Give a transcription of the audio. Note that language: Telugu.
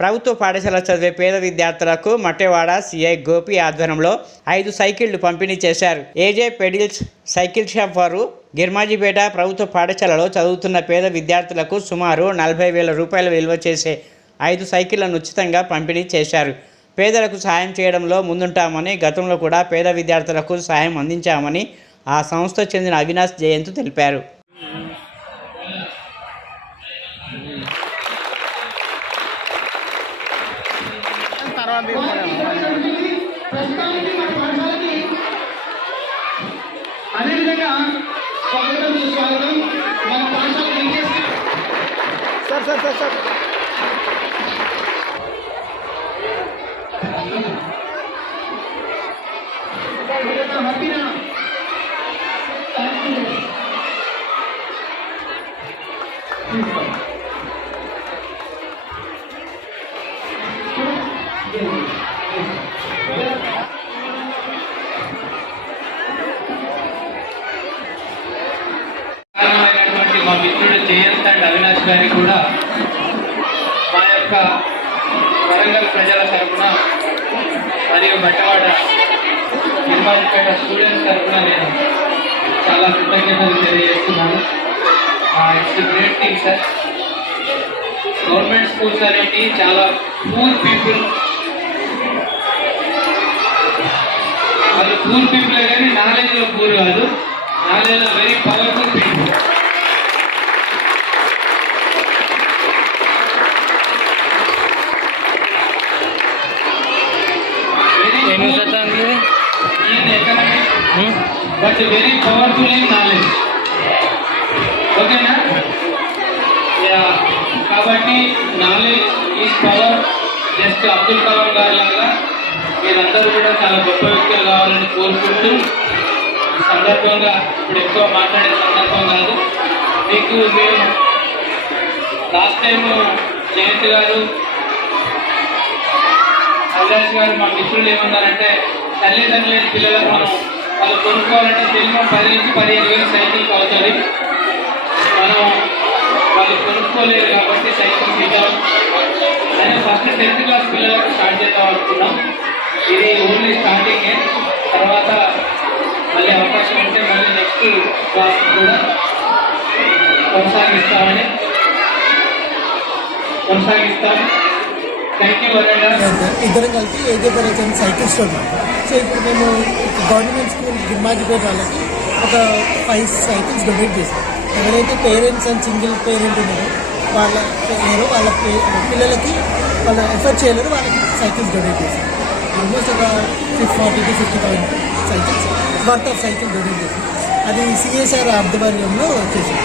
ప్రభుత్వ పాఠశాల చదివే పేద విద్యార్థులకు మట్టెవాడ సిఐ గోపి ఆధ్వర్యంలో ఐదు సైకిళ్ళు పంపిణీ చేశారు. ఏజే పెడిల్స్ సైకిల్ షాప్ వారు గిర్మాజీపేట ప్రభుత్వ పాఠశాలలో చదువుతున్న పేద విద్యార్థులకు సుమారు నలభై వేల రూపాయల విలువ చేసే ఐదు సైకిళ్ళను ఉచితంగా పంపిణీ చేశారు. పేదలకు సాయం చేయడంలో ముందుంటామని గతంలో కూడా పేద విద్యార్థులకు సాయం అందించామని ఆ సంస్థ చెందిన అవినాష్ జయంత్ తెలిపారు. అదేవిధంగా స్వాగతం సుస్వాగతం మన పాఠశాల sir sir sir sir. Jayanth and Avinash గారికి కూడా మా యొక్క వరంగల్ ప్రజల తరఫున మరియు బట్టవాడ నిర్మాణపేట స్టూడెంట్స్ తరఫున నేను చాలా కృతజ్ఞతలు తెలియజేస్తున్నాను. It's great thing sir. Government schools అనేవి చాలా పూర్ పీపుల్. వాళ్ళు పూర్ పీపుల్ కానీ నాలెడ్జ్లో పూర్ కాదు నాలెడ్జ్లో వెరీ పవర్ఫుల్ పీపుల్ ఎన్ని శాతానికి in but very powerful powerful knowledge ఓకేనా యా కాబట్టి knowledge is power just Abdul Kalam గారి లాగా మీరందరూ కూడా చాలా గొప్ప వ్యక్తులు కావాలని కోరుకుంటూ సందర్భంగా ఇప్పుడు ఎక్కువ మాట్లాడే సందర్భం కాదు. మీకు మేము లాస్ట్ టైం జయంత్ గారు అవినాష్ గారు మా మిత్రులు ఏమన్నారంటే తల్లిదండ్రులైన లేని పిల్లలకు మనం వాళ్ళు కొనుక్కోవాలంటే మినిమం పది నుంచి పదిహేను వేలు సైకిల్ అవుతుంది మనం వాళ్ళు కొనుక్కోలేరు కాబట్టి సైకిల్ ఇద్దాం అయినా ఫస్ట్ టెన్త్ క్లాస్ పిల్లలకు స్టార్ట్ చేద్దాం అనుకున్నాం. ఇది ఓన్లీ స్టార్టింగే తర్వాత మళ్ళీ అవకాశం ఉంటే మళ్ళీ నెక్స్ట్ క్లాస్ కూడా కొనసాగిస్తామని కొనసాగిస్తాం. థ్యాంక్ యూ వరండా ఇద్దరం కలిపి ఏజేపరేషన్ సైకిల్ స్టోర్. సో ఇప్పుడు మేము గవర్నమెంట్ స్కూల్ గిమ్మాజిపేట వాళ్ళకి ఒక ఫైవ్ సైకిల్స్ డొనేట్ చేసాం ఎవరైతే పేరెంట్స్ అండ్ సింగిల్ పేరెంట్ ఉన్నారో వాళ్ళ ఉన్నారో వాళ్ళ పే- పిల్లలకి వాళ్ళ ఎఫర్ట్ చేయలేరు వాళ్ళకి సైకిల్స్ డొనేట్ చేసాం ఆల్మోస్ట్ ఒక fifty forty to fifty thousand cycles worth of cycle donate చేసాం అది సిఎస్ఆర్ ఆధ్వర్యంలో చేసాం